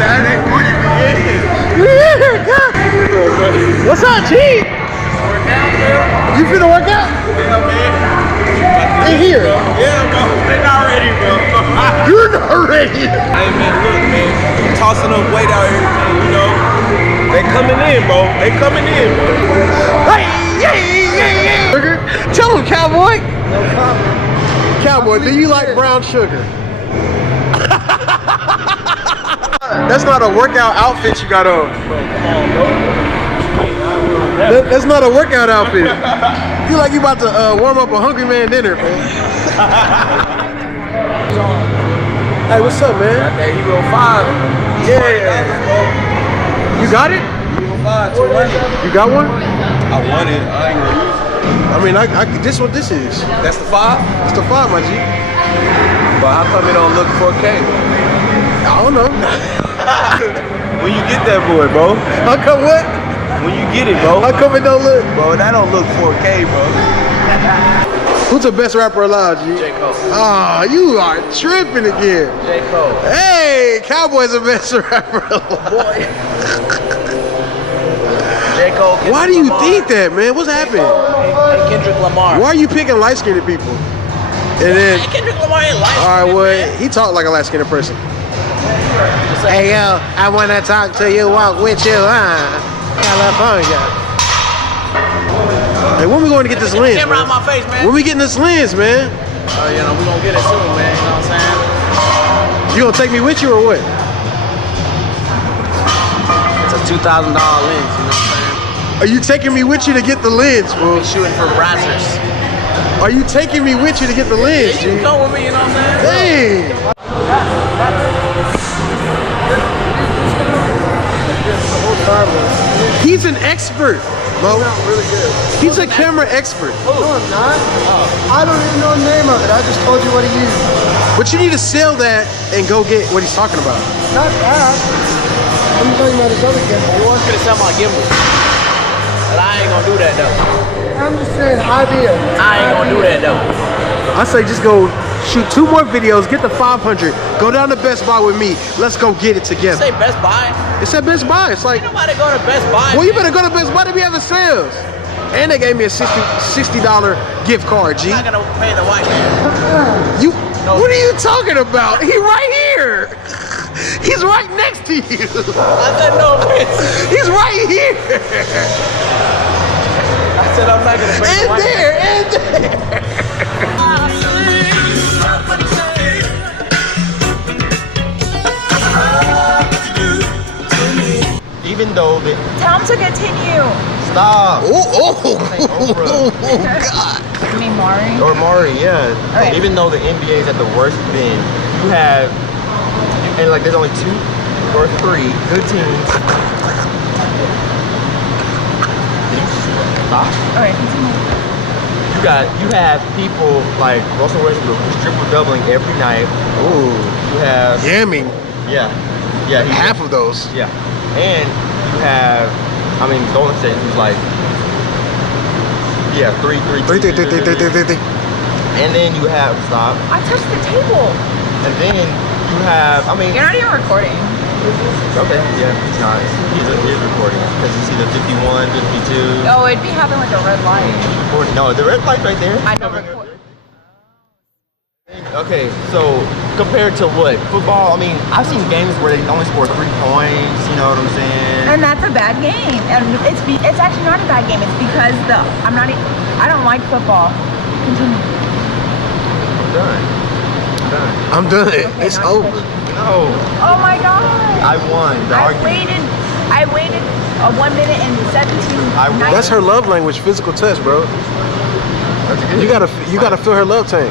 Saturday morning, man. Yeah, God. What's up, G? You finna work out? Yeah, man. In here. Yeah, bro. They not ready, bro. You're not ready. Hey, man, look, man. I'm tossing up weight out here, man, you know. They coming in, bro. They coming in, bro. Hey, yeah. Sugar. Tell him, cowboy. No comment. Cowboy, do you like brown sugar? That's not a workout outfit you got on. That's not a workout outfit. You feel like you about to warm up a hungry man dinner, man. Hey, what's up, man? That Hero 5. Yeah. You got it? Hero 5, 200. You got one? I want it. I ain't gonna use it. I mean, this what this is. That's the 5? It's the 5, my G. But how come it don't look 4K? I don't know. When you get that boy, bro. How come what? When you get it, bro. How come it don't look? Bro, that don't look 4K, bro. Who's the best rapper alive, G? J. Cole. Ah, you are tripping again. J. Cole. Hey, Cowboy's the best rapper alive. Boy. J. Cole. Why do you think that, man? What's happening? And Kendrick Lamar. Why are you picking light-skinned people? And then, Kendrick Lamar ain't light. all right, well, he talked like a light-skinned person. Hey, yo, I want to talk to you, walk with you, California. Hey, when we going to get this lens, Camera out man? my face, man. When we getting this lens, man? You know, we gonna get it soon, man. You know what I'm saying? You gonna take me with you or what? It's a $2,000 lens, you know what I'm saying? Are you taking me with you to get the lens, bro? We shooting for Brazzers. Are you taking me with you to get the lens, You can G? come with me, you know what I'm saying? Dang! He's an expert, Mo. Really good. He's a camera expert. No, I'm not. I don't even know the name of it. I just told you what he used. But you need to sell that and go get what he's talking about. Not that. I'm talking about his other gimbal. You want me to sell my gimbal? But I ain't gonna do that, though. I'm just saying idea. I ain't gonna do that, though. I say just go shoot 2 more videos, get the 500, go down to Best Buy with me. Let's go get it together. Say Best Buy. It's at Best Buy. It's like, Ain't nobody go to Best Buy. well, you better go to Best Buy to be having sales. And they gave me a $60 gift card, G. I'm not gonna pay the white man. You, what are you talking about? He right here. He's right next to you. I said no offense. He's right here. I said I'm not gonna pay the And white man. there, and there. Even though the Tell him to continue. stop Oh, God. You mean Mari? or Mari, yeah. Alright. Even though the NBA is at the worst bin, you have and like there's only 2 or 3 good teams. Stop. Alright, continue. You have people like Russell Westbrook who's triple doubling every night. Ooh. You have Yamming. yeah, he's Half of those. yeah, and you have Golden State who's like yeah 3. And then you have stop. I touched the table. And then you have You're not even recording. okay, yeah, he's not. He's recording because you see the 51, 52. Oh, it'd be having like a red light. Recording. No, the red light's right there. I don't record. Okay, so compared to what? Football, I've seen games where they only score 3 points, you know what I'm saying? And that's a bad game. And it's actually not a bad game. It's because I don't like football. Continue. I'm done. It's now over. No, Oh my god. I won the argument. I waited 1 minute and 17. That's her love language, physical touch, bro. That's good. You gotta feel her love tank.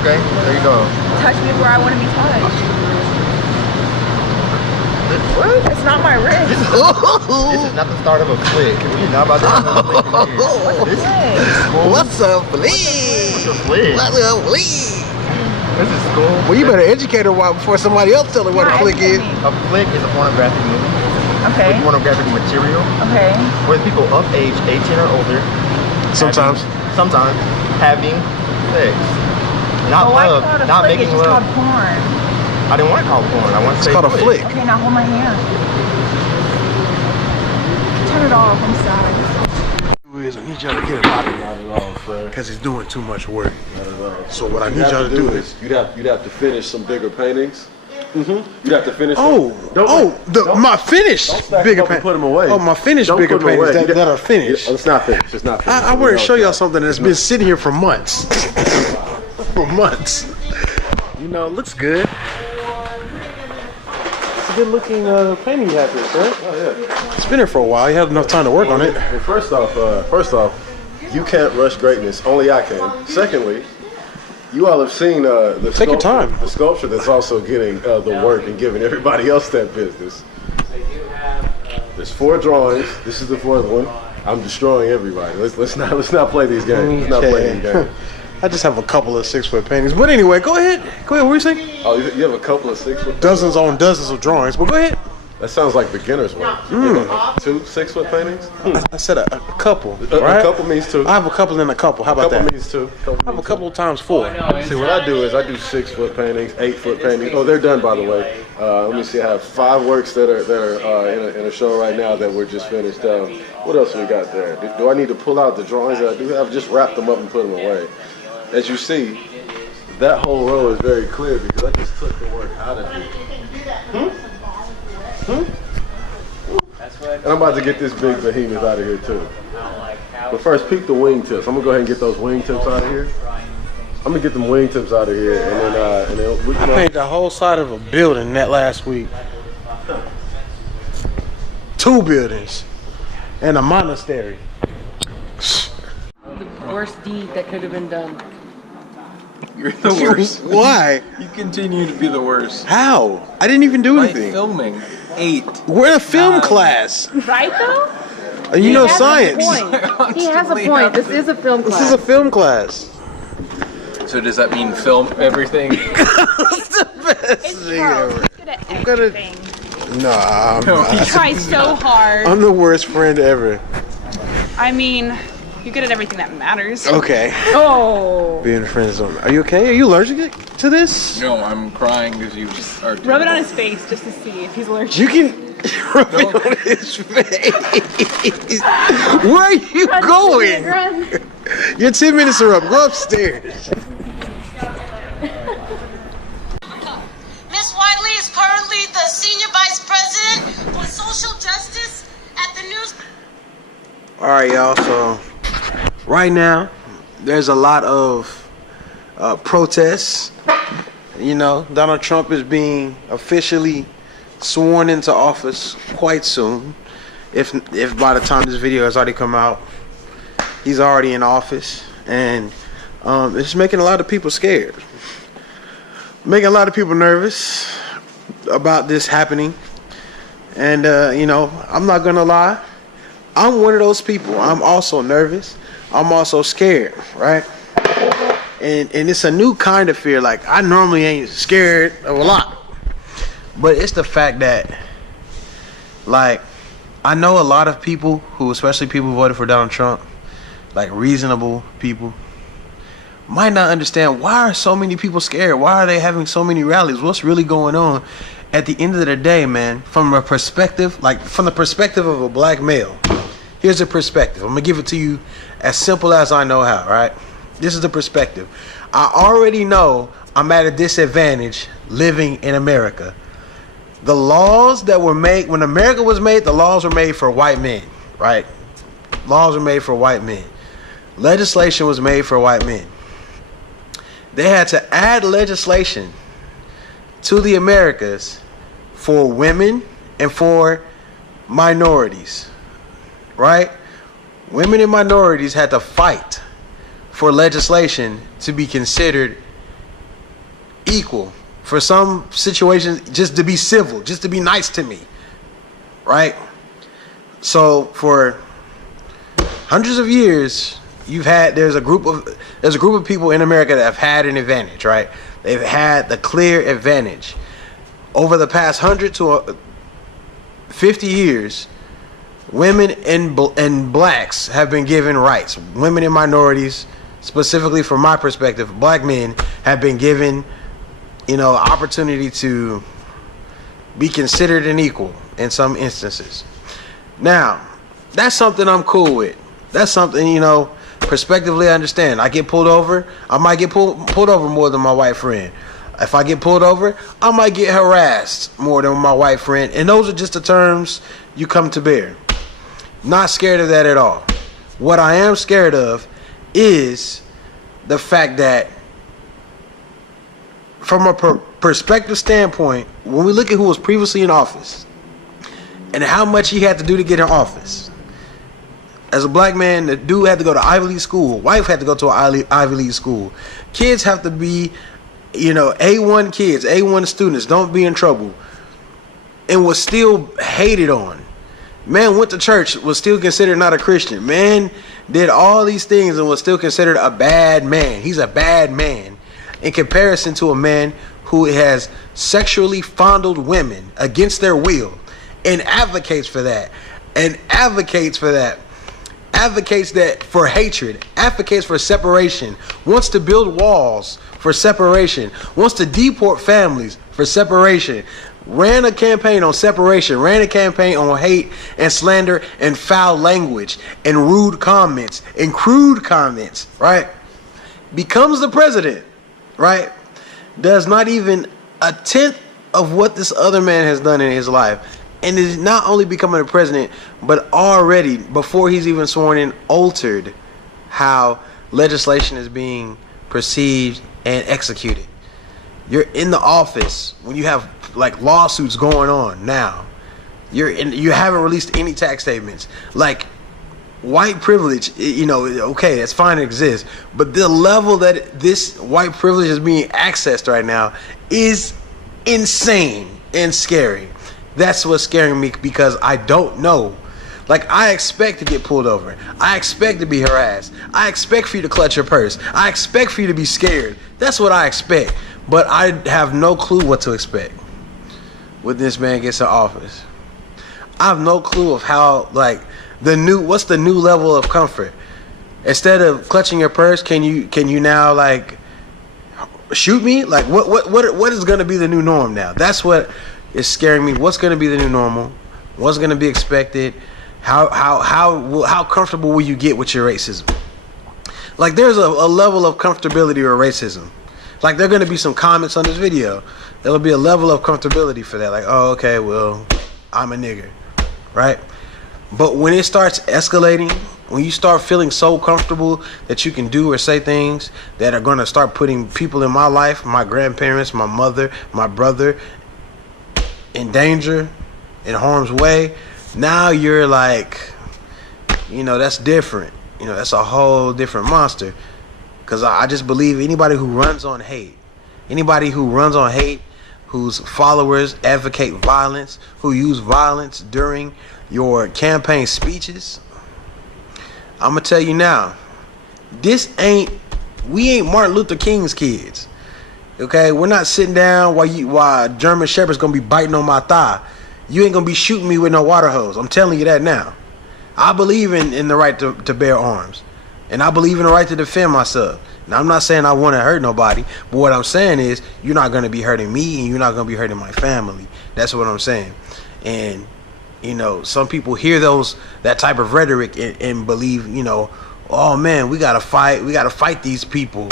Okay, there you go. Touch me where I want to be touched. What? It's not my wrist. This is not the start of a flick. You're not about to have a flick in here. This is school. What's up, What's a please? flick? What's up, please? This is school. Well, you better educate her before somebody else tell her what a flick is. A flick is a pornographic movie Okay. with pornographic material Okay. with people of age 18 or older. Sometimes. Sometimes having sex. Not Well, why love. call it a Not flick? making It's just love. called porn. I didn't want to call porn. I want to It's say called a flick. flick. Okay, now hold my hand. Turn it off. I'm sorry. I need y'all to get it out of Not at all, sir. because he's doing too much work. Not at all. So what I need You'd have y'all to do is. you'd have to finish some bigger paintings. You'd have to finish. My finished Don't stack bigger them up and put them away. Oh, my finished Don't bigger put 'em paintings away. that are finished. It's not finished. It's not finished. I wanted to show y'all something that's been sitting here for months. For months. You know, it looks good. It's a good looking painting you have here, sir. Oh yeah. It's been here for a while. You had enough time to work on it. Well, first off, you can't rush greatness. Only I can. Secondly, you all have seen the Take your sculpture- time. The sculpture that's also getting the work and giving everybody else that business. There's 4 drawings. This is the 4th one. I'm destroying everybody. Let's not play these games. Let's not play these games. I just have a couple of 6-foot paintings. But anyway, go ahead. Go ahead. What were you saying? Oh, you have a couple of 6-foot. Dozens on dozens of drawings. But go ahead. That sounds like beginner's work. 2 6-foot paintings. I said a couple. A Right? couple means 2. I have a couple and a couple. How A about couple that? means 2. I have a couple times 4. See, what I do is I do 6-foot paintings, 8-foot paintings. Oh, they're done, by the way. Let me see. I have 5 works that are in a show right now that were just finished. What else we got there? Do I need to pull out the drawings that I do have? Just wrap them up and put them away. As you see, that whole row is very clear because I just took the work out of it. And I'm about to get this big behemoth out of here too. But first, peek the wingtips. I'm gonna go ahead and get those wingtips out of here. I'm gonna get them wingtips out of here, and then we I painted the whole side of a building that last week. 2 buildings and a monastery. The worst deed that could have been done. You're the worst. Why? You continue to be the worst. How? I didn't even do By anything. filming 8. We're in a film class. Right though? And you know has a science. point. He has a point. This is a film This class. is a film class. So does that mean film everything? It's Charles. He's good at gonna- everything. Nah, I'm He not. tries so hard. I'm the worst friend ever. I mean, you're good at everything that matters. Okay. Oh. Being friends on. Are you okay? Are you allergic to this? No, I'm crying because you are. Rub it on his face just to see if he's allergic. You can rub it on his face. Where are you going? Your 10 minutes are up. Go upstairs. Miss Wiley is currently the Senior Vice President for Social Justice at the News. All right, y'all. So right now, there's a lot of protests. You know, Donald Trump is being officially sworn into office quite soon. If by the time this video has already come out, he's already in office, and it's making a lot of people scared. Making a lot of people nervous about this happening. And you know, I'm not gonna lie, I'm one of those people. I'm also nervous. I'm also scared, right? And it's a new kind of fear. Like, I normally ain't scared of a lot, but it's the fact that, like, I know a lot of people who, especially people who voted for Donald Trump, like reasonable people, might not understand why are so many people scared. Why are they having so many rallies? What's really going on? At the end of the day, man, from a perspective, like from the perspective of a black male, here's a perspective. I'm gonna give it to you as simple as I know how, right? This is the perspective. I already know I'm at a disadvantage living in America. The laws that were made, when America was made, the laws were made for white men, right? Laws were made for white men. Legislation was made for white men. They had to add legislation to the Americas for women and for minorities, right? Women and minorities had to fight for legislation to be considered equal. For some situations, just to be civil, just to be nice to me, right? So for hundreds of years, there's a group of people in America that have had an advantage, right? They've had the clear advantage. Over the past 100 to 50 years, women and blacks have been given rights. Women and minorities, specifically from my perspective, black men have been given opportunity to be considered an equal in some instances. Now, that's something I'm cool with. That's something, prospectively I understand. I get pulled over, I might get pulled over more than my white friend. If I get pulled over, I might get harassed more than my white friend. And those are just the terms you come to bear. Not scared of that at all. What I am scared of is the fact that from a perspective standpoint, when we look at who was previously in office and how much he had to do to get in office, as a black man, the dude had to go to Ivy League school, wife had to go to an Ivy League school, kids have to be, A1 kids, A1 students, don't be in trouble, and was still hated on. Man went to church, was still considered not a Christian. Man did all these things and was still considered a bad man. He's a bad man in comparison to a man who has sexually fondled women against their will and advocates for that. Advocates that for hatred, advocates for separation, wants to build walls for separation, wants to deport families for separation, ran a campaign on separation, ran a campaign on hate and slander and foul language and rude comments and crude comments, right? Becomes the president, right? Does not even a tenth of what this other man has done in his life. And is not only becoming a president, but already, before he's even sworn in, altered how legislation is being perceived and executed. You're in the office when you have like lawsuits going on now. You haven't released any tax statements. Like, white privilege, okay, that's fine, it exists. But the level that this white privilege is being accessed right now is insane and scary. That's what's scaring me, because I don't know. Like, I expect to get pulled over. I expect to be harassed. I expect for you to clutch your purse. I expect for you to be scared. That's what I expect. But I have no clue what to expect when this man gets in office. I have no clue of how, like, what's the new level of comfort? Instead of clutching your purse, can you now, like, shoot me? Like, what is going to be the new norm now? That's what is scaring me. What's going to be the new normal? What's going to be expected? How comfortable will you get with your racism? Like, there's a level of comfortability or racism. Like, there are going to be some comments on this video. There will be a level of comfortability for that. Like, oh, okay, well, I'm a nigger, right? But when it starts escalating, when you start feeling so comfortable that you can do or say things that are going to start putting people in my life, my grandparents, my mother, my brother, in danger, in harm's way, now you're like, that's different. That's a whole different monster. Because I just believe anybody who runs on hate, whose followers advocate violence, who use violence during your campaign speeches, I'm going to tell you now, we ain't Martin Luther King's kids. Okay, we're not sitting down while German Shepherd's gonna be biting on my thigh. You ain't gonna be shooting me with no water hose. I'm telling you that now. I believe in the right to bear arms, and I believe in the right to defend myself. Now, I'm not saying I want to hurt nobody, but what I'm saying is you're not gonna be hurting me, and you're not gonna be hurting my family. That's what I'm saying. And some people hear that type of rhetoric and believe, oh man, we gotta fight these people.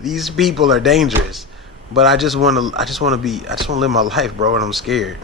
These people are dangerous. But I just want to live my life, bro, and I'm scared.